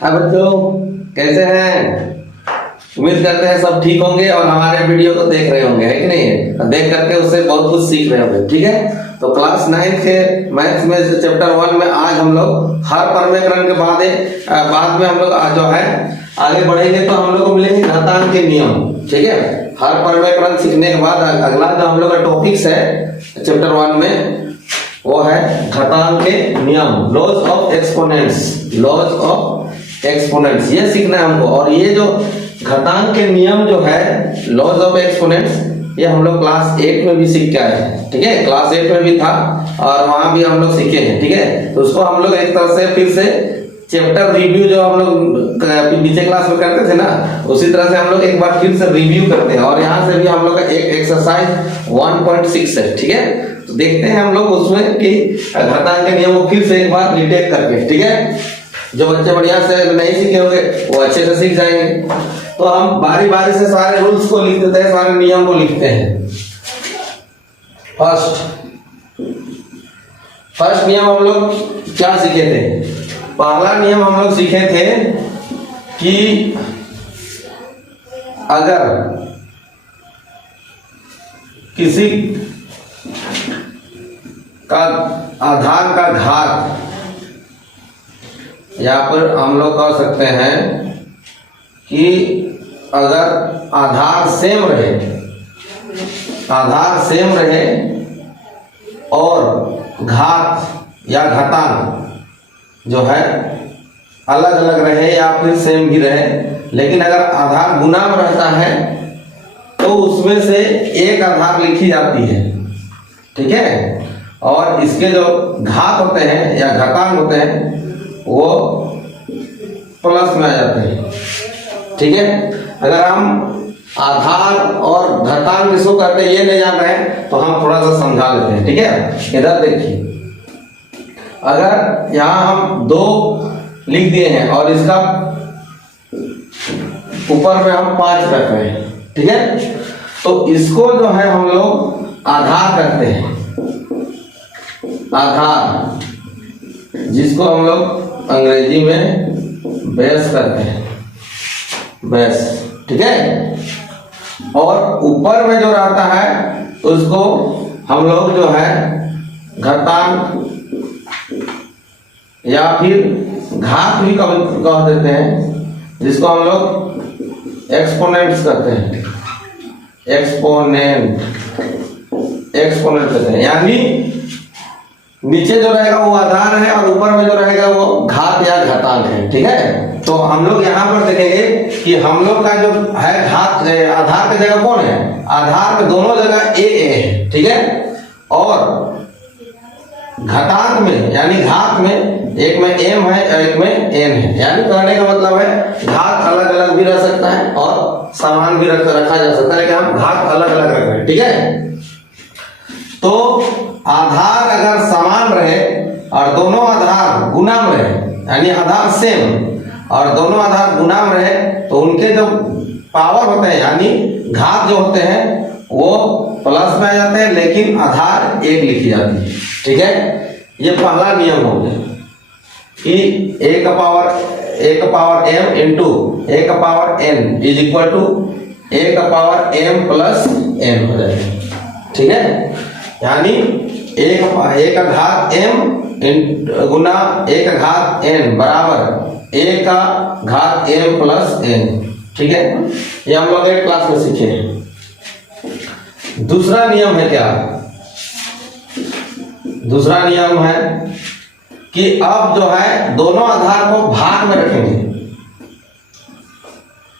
हाँ बच्चों, कैसे हैं? उम्मीद करते हैं सब ठीक होंगे और हमारे वीडियो को देख रहे होंगे, है कि नहीं? देख करके उससे बहुत कुछ सीख रहे होंगे। ठीक है, तो क्लास 9 के मैथ्स में चैप्टर 1 में आज हम लोग हर परमेकरण के बाद में हम लोग जो है आगे बढ़ेंगे, तो हम लोग को मिलेंगे घातांक के नियम। ठीक है, हर परमेकरण सीखने के बाद अगला जो हम लोग का टॉपिक्स है चैप्टर 1 में वो है घातांक के नियम, laws of exponents. Laws of exponents ये सीखना है हमको। और ये जो घातांक के नियम जो है लॉज ऑफ एक्सपोनेंट्स, ये हम लोग क्लास 8 में भी सीख के आए हैं। ठीक है, क्लास 8 में भी था और वहां भी हम लोग सीखे हैं। ठीक है, तो उसको हम लोग एक तरह से फिर से चैप्टर रिव्यू जो हम लोग पीछे क्लास में करते थे ना, उसी तरह से हम लोग एक बार फिर से रिव्यू करते हैं। और यहाँ से भी हम लोग का एक एक्सरसाइज 1.6 है। ठीक है, तो देखते हैं हम लोग उसमें कि घातांक के नियम को फिर से एक बार रिटेक करके। ठीक है, जो बच्चे बढ़िया से नहीं सीखे होंगे वो अच्छे से सीख जाएंगे। तो हम बारी बारी से सारे रूल्स को लिख देते हैं, सारे नियम को लिखते हैं। फर्स्ट नियम हम लोग क्या सीखे थे? पहला नियम हम लोग सीखे थे कि अगर किसी का आधार का घात, या पर हम लोग कह सकते हैं कि अगर आधार सेम रहे और घात या घातांक जो है अलग अलग रहे या फिर सेम भी रहे, लेकिन अगर आधार गुना में रहता है तो उसमें से एक आधार लिखी जाती है। ठीक है, और इसके जो घात होते हैं या घातांक होते हैं वो प्लस में आ जाते हैं। ठीक है, अगर हम आधार और घातांक किसको कहते हैं ये नहीं जान रहे हैं तो हम थोड़ा सा समझा लेते हैं। ठीक है, इधर देखिए, अगर यहाँ हम 2 लिख दिए हैं और इसका ऊपर में हम 5 रख रहे हैं। ठीक है, तो इसको जो है हम लोग आधार कहते हैं। आधार, जिसको हम लोग अंग्रेजी में बेस कहते हैं, बेस। ठीक है, और ऊपर में जो रहता है उसको हम लोग जो है घातांक या फिर घात भी कह देते हैं, जिसको हम लोग एक्सपोनेंट्स कहते हैं। एक्सपोनेंट कहते हैं, यानी नीचे जो रहेगा वो आधार है और ऊपर में जो रहेगा वो घात या घातांक है। ठीक है, तो हम लोग यहाँ पर देखेंगे कि हम लोग का जो है घात, आधार की जगह कौन है? आधार में दोनों जगह ए है। ठीक है, और घातांक में यानी घात में एक में m है और एक में n है। यानी कहने का मतलब है घात अलग अलग भी रह सकता है और समान भी रखा जा सकता है, लेकिन हम घात अलग अलग रख रहे हैं। ठीक है, तो आधार अगर समान रहे और दोनों आधार गुना में रहे, यानी आधार सेम और दोनों आधार गुना में रहे, तो उनके जो पावर होते हैं यानी घात जो होते हैं वो प्लस में आ जाते हैं, लेकिन आधार 1 लिखी जाती है। ठीक है, ये पहला नियम हो गया कि a का पावर m इंटू a का power n is equal to a का पावर m प्लस n हो जाएगा। ठीक है, यानी a का घात m गुना a का घात n बराबर a का घात m प्लस n। ठीक है, ये हम लोग एक क्लास में सीखे हैं। दूसरा नियम है क्या? दूसरा नियम है कि अब जो है दोनों आधार को भाग में रखेंगे।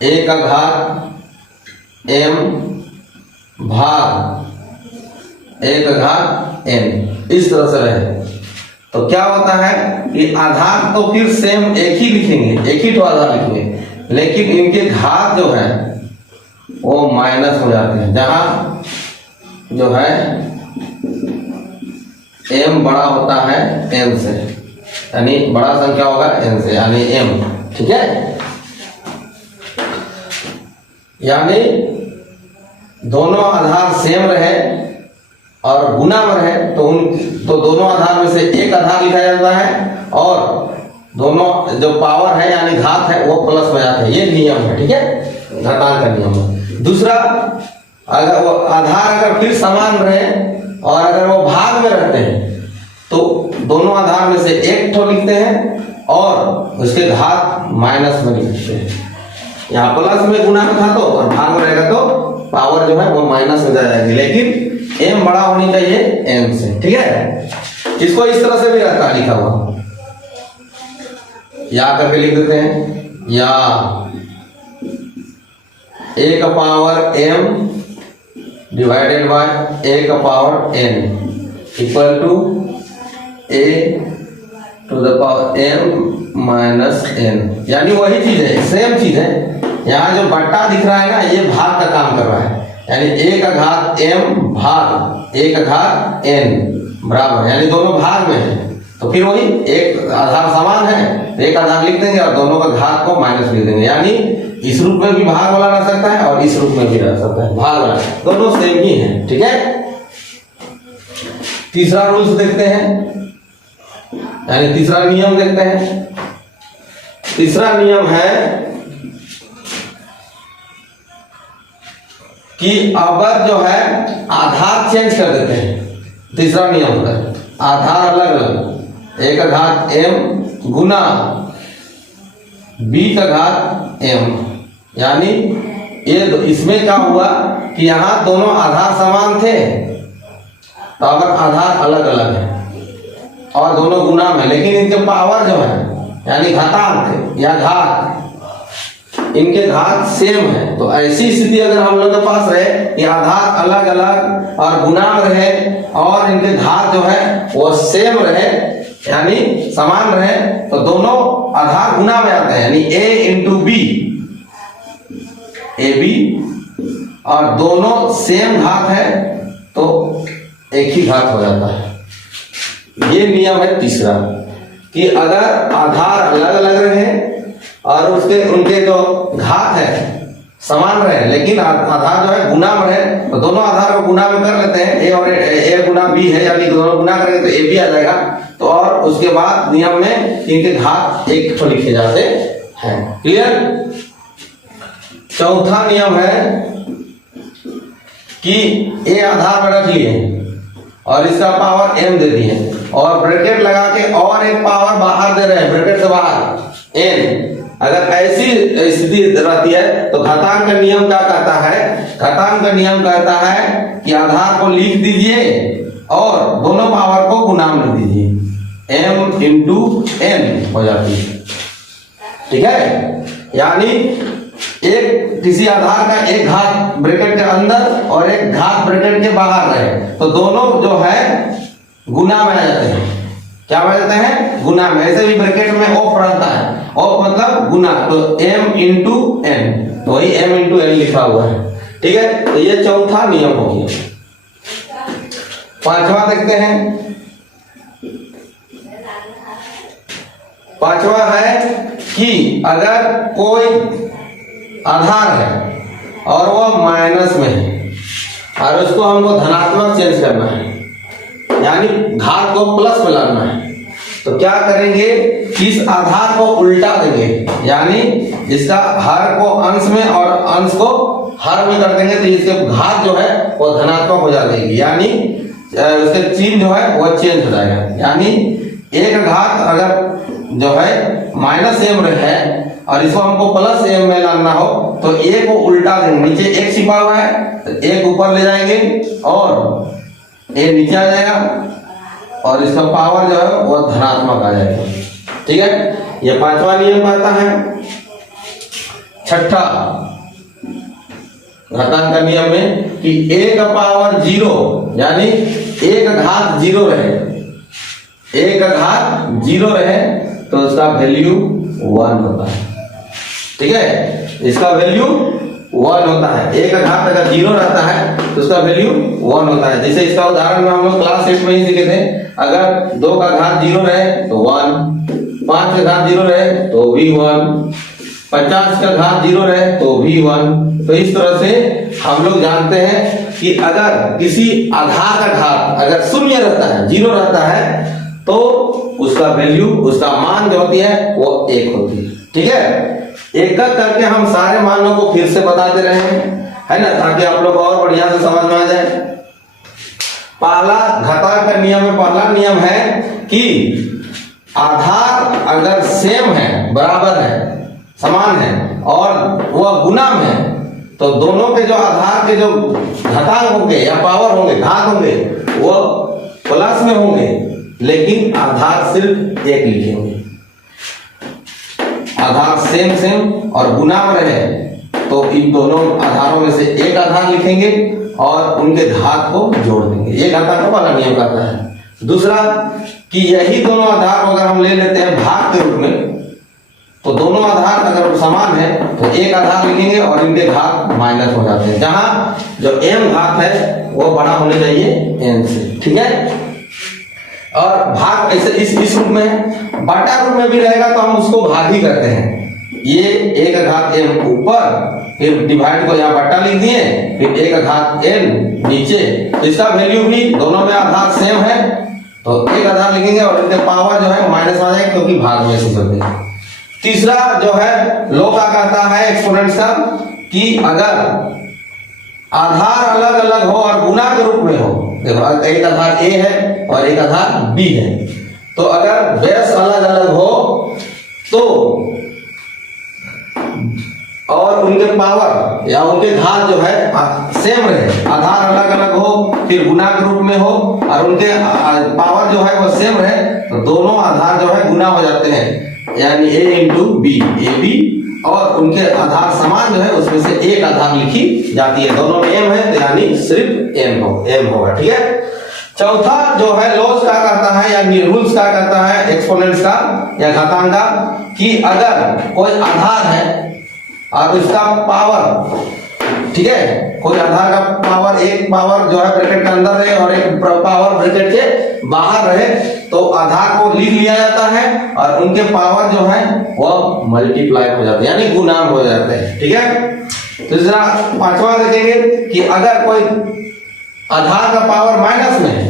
a का घात m भाग a का घात n, इस तरह से रहे तो क्या होता है कि आधार तो फिर सेम एक ही लिखेंगे, एक ही तो आधार लिखेंगे, लेकिन इनके घात जो है वो माइनस हो जाते हैं। जहां जो है m बड़ा होता है n से, यानी बड़ा संख्या होगा n से, यानी m। ठीक है, यानी दोनों आधार सेम रहे और गुना में रहे तो दोनों आधार में से एक आधार लिखा जाता है और दोनों जो पावर है यानी घात है वो प्लस में जाते हैं, ये नियम है, ठीक है, घातांक का नियम है। दूसरा, अगर वो आधार अगर फिर समान रहे और अगर वो भाग में रहते हैं तो दोनों आधार में से एक ठो लिखते हैं और उसके घात माइनस में लिखते हैं। यहाँ प्लस में गुना में था तो, और भाग में रहेगा तो पावर जो है वो माइनस में जाएगी, लेकिन m बड़ा होनी चाहिए n से, ठीक है। इसको इस तरह से भी रहता है लिखा हुआ, या करके लिख देते हैं, या a का power m divided by a का power n equal to a to the power m minus n, यानी वही चीज है, सेम चीज है। यहाँ जो बट्टा दिख रहा है ना, ये भाग का काम कर रहा है, यानी a का घात m भाग a का घात n बराबर, यानी दोनों भाग में है, तो फिर वही एक आधार समान है तो एक आधार लिख देंगे और दोनों का घात को माइनस लिख देंगे, यानी इस रूप में भी भाग वाला रह सकता है और इस रूप में भी रह सकता है भाग वाला, दोनों सेम ही है, ठीक है। तीसरा रूल्स देखते हैं, यानी तीसरा नियम देखते हैं। तीसरा नियम है कि अगर जो है आधार चेंज कर देते हैं, तीसरा नियम होता है आधार अलग अलग, a का घात m गुना b का घात m, यानी ये इसमें क्या हुआ कि यहाँ दोनों आधार समान थे तो अगर आधार अलग अलग है और दोनों गुना में, लेकिन इनके पावर जो है यानी घातांक या घात, इनके घात सेम है, तो ऐसी स्थिति अगर हम लोग के पास रहे कि आधार अलग अलग और गुना में रहे और इनके घात जो है वो सेम रहे यानी समान रहे, तो दोनों आधार गुना में आते हैं, यानी a into B A B, और दोनों सेम घात है तो एक ही घात हो जाता है। ये नियम है तीसरा, कि अगर आधार अलग अलग रहे और उसके उनके जो घात है समान रहे लेकिन आधार जो है गुना में रहे, तो दोनों आधार को गुना में कर लेते हैं, a और a गुना b है, यानी दोनों गुना करेंगे तो a भी आ जाएगा, तो और उसके बाद नियम में इनके घात एक तो लिखे जाते हैं। क्लियर। चौथा नियम है कि a आधार में रख लिए और इसका पावर m दे दिए और ब्रैकेट लगा के और एक पावर बाहर दे रहे हैं, ब्रैकेट से बाहर n। अगर ऐसी स्थिति रहती है तो घातांक का नियम क्या कहता है, घातांक का नियम कहता है कि आधार को लिख दीजिए और दोनों पावर को गुना में लिख दीजिए, m इंटू n हो जाती है, ठीक है। यानी एक किसी आधार का एक घात ब्रैकेट के अंदर और एक घात ब्रैकेट के बाहर रहे तो दोनों जो है गुना में आ जाते हैं, क्या बन जाते हैं गुना में। ऐसे भी ब्रैकेट में ऑफ रहता है, ऑफ मतलब गुना, तो m इंटू n, तो वही m इंटू n लिखा हुआ है, ठीक है। तो ये चौथा नियम हो गया। पांचवा देखते हैं। पांचवा है कि अगर कोई आधार है और वो माइनस में है और उसको हमको धनात्मक चेंज करना है, यानी घात को प्लस में लाना है, तो क्या करेंगे, इस आधार को उल्टा देंगे, यानी इसका हर को अंश में और अंश को हर में कर देंगे, तो इसके घात जो है वो धनात्मक हो जाएगी, यानी उसके चिन्ह जो है वो चेंज हो जाएगा। यानी एक घात अगर जो है माइनस m है और इसको हमको प्लस m में लाना हो तो a को उल्टा देंगे, नीचे एक छिपा हुआ है तो एक ऊपर ले जाएंगे और a नीचे आ जाएगा और इसका पावर जो है वो धनात्मक आ जाएगा, ठीक है। ये पांचवा नियम कहता है। छठा घातांक का नियम में कि a का पावर 0 यानी a का घात 0 रहे, a का घात 0 रहे तो उसका वैल्यू 1 होता है, ठीक है। इसका वैल्यू 1 होता है, a का घात अगर 0 रहता है तो उसका वैल्यू 1 होता है। जैसे इसका उदाहरण में हम लोग क्लास 8 में ही सीखे थे, अगर 2 का घात 0 रहे तो 1, 5 का घात 0 रहे तो भी 1, 50 का घात 0 रहे तो भी 1। तो इस तरह से हम लोग जानते हैं कि अगर किसी आधार का घात अगर 0 रहता है, 0 रहता है, तो उसका वैल्यू, उसका मान जो होती है वो 1 होती है। ठीक है, एक एक करके हम सारे मानों को फिर से बताते रहे हैं, है ना, ताकि आप लोग और बढ़िया से समझ में आ जाए। पहला घातांक का नियम है, पहला नियम है कि आधार अगर सेम है, बराबर है, समान है और वह गुना में है, तो दोनों के जो आधार के जो घातांक होंगे या पावर होंगे, घात होंगे, वो प्लस में होंगे, लेकिन आधार सिर्फ एक लिखेंगे। आधार सेम सेम और गुना में रहे तो इन दोनों आधारों में से एक आधार लिखेंगे और उनके घात को जोड़ देंगे। ये घातांक का पहला नियम कहता है। दूसरा कि यही दोनों आधार अगर हम ले लेते हैं भाग के रूप में, तो दोनों आधार अगर समान है तो एक आधार लिखेंगे और इनके घात माइनस हो जाते हैं, जहां जो m घात है वो बड़ा होने चाहिए n से। ठीक है, और भाग ऐसे इस रूप में, बटा रूप में भी रहेगा तो हम उसको भाग ही करते हैं। ये एक घात m ऊपर, फिर डिवाइड को यहाँ बटा लिख दिए, फिर एक घात n नीचे, तो इसका वैल्यू भी दोनों में आधार सेम है तो एक आधार लिखेंगे और इनके पावर जो है माइनस आ जाएगा क्योंकि भाग में से करते हैं। तीसरा जो है लो का कहता है एक्सपोनेंट्स का कि अगर आधार अलग अलग हो और गुना के रूप में हो, देखो एक आधार a है और एक आधार b है, तो अगर बेस अलग अलग हो तो और उनके पावर या उनके घात जो है सेम रहे, आधार अलग अलग हो फिर गुना के रूप में हो और उनके पावर जो है वो सेम रहे, तो दोनों आधार जो है गुना हो जाते हैं, यानी a into B, A B, और उनके आधार समान जो है उसमें से एक आधार लिखी जाती है। दोनों में m है तो यानी सिर्फ m होगा। ठीक है, चौथा जो है लॉज का कहता है या रूल्स का कहता है एक्सपोनेंट्स का या घातांक का कि अगर कोई आधार है और उसका पावर, ठीक है, कोई आधार का पावर, एक पावर जो है ब्रैकेट के अंदर रहे और एक पावर ब्रैकेट के बाहर रहे, तो आधार को लिख लिया जाता है और उनके पावर जो है वो मल्टीप्लाई हो जाते हैं, यानी गुना हो जाते हैं। ठीक है, दूसरा पांचवा देखेंगे कि अगर कोई आधार का पावर माइनस में है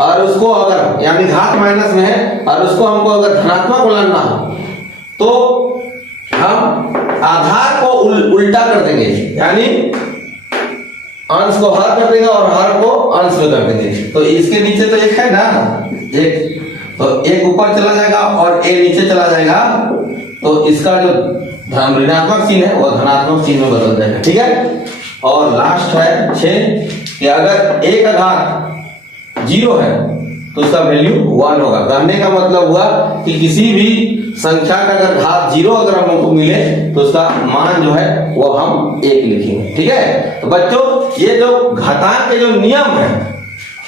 और उसको अगर, यानी घात माइनस में है और उसको हमको अगर धनात्मक बुलाना हो तो हम आधार को उल्टा कर देंगे, यानी अंश को हर कर देंगे और हर को अंश में कर देंगे। तो इसके नीचे तो एक है ना, एक, तो एक ऊपर चला जाएगा और ए नीचे चला जाएगा, तो इसका जो ऋणात्मक चिन्ह है वो धनात्मक चिन्ह में बदल जाएगा। ठीक है, और लास्ट है 6 कि अगर एक आधार 0 है तो उसका वैल्यू 1 होगा। कहने का मतलब हुआ कि किसी भी संख्या का अगर घात 0 अगर हमको मिले तो उसका मान जो है वो हम 1 लिखेंगे। ठीक है, तो बच्चों ये जो घातांक के जो नियम है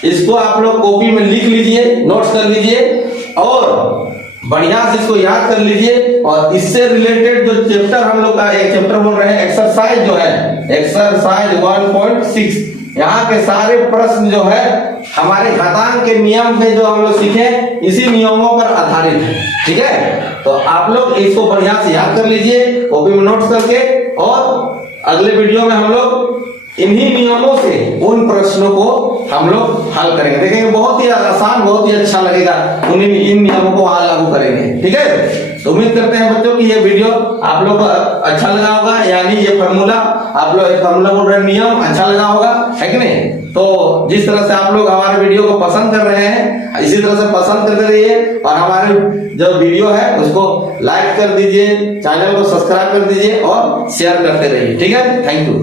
इसको आप लोग कॉपी में लिख लीजिए, नोट्स कर लीजिए और बढ़िया से इसको याद कर लीजिए। और इससे रिलेटेड जो चैप्टर हम लोग का एक चैप्टर बोल रहे हैं एक्सरसाइज जो है, एक्सरसाइज 1.6, यहाँ के सारे प्रश्न जो है हमारे घातांक के नियम में जो हम लोग सीखे इसी नियमों पर आधारित है। ठीक है, तो आप लोग इसको बढ़िया से याद कर लीजिए कॉपी में नोट्स करके, और अगले वीडियो में हम लोग इन्हीं नियमों से उन प्रश्नों को हम लोग हल करेंगे। देखेंगे बहुत ही आसान, बहुत ही अच्छा लगेगा, इन नियमों को वहां लागू करेंगे। ठीक है, तो उम्मीद करते हैं बच्चों कि ये वीडियो आप लोग को अच्छा लगा होगा, यानी ये फार्मूला आप लोग फार्मूला बोल रहे नियम अच्छा लगा होगा, है कि नहीं। तो जिस तरह से आप लोग हमारे वीडियो को पसंद कर रहे हैं इसी तरह से पसंद करते रहिए और हमारे जो वीडियो है उसको लाइक कर दीजिए, चैनल को सब्सक्राइब कर दीजिए और शेयर करते रहिए। ठीक है, थैंक यू।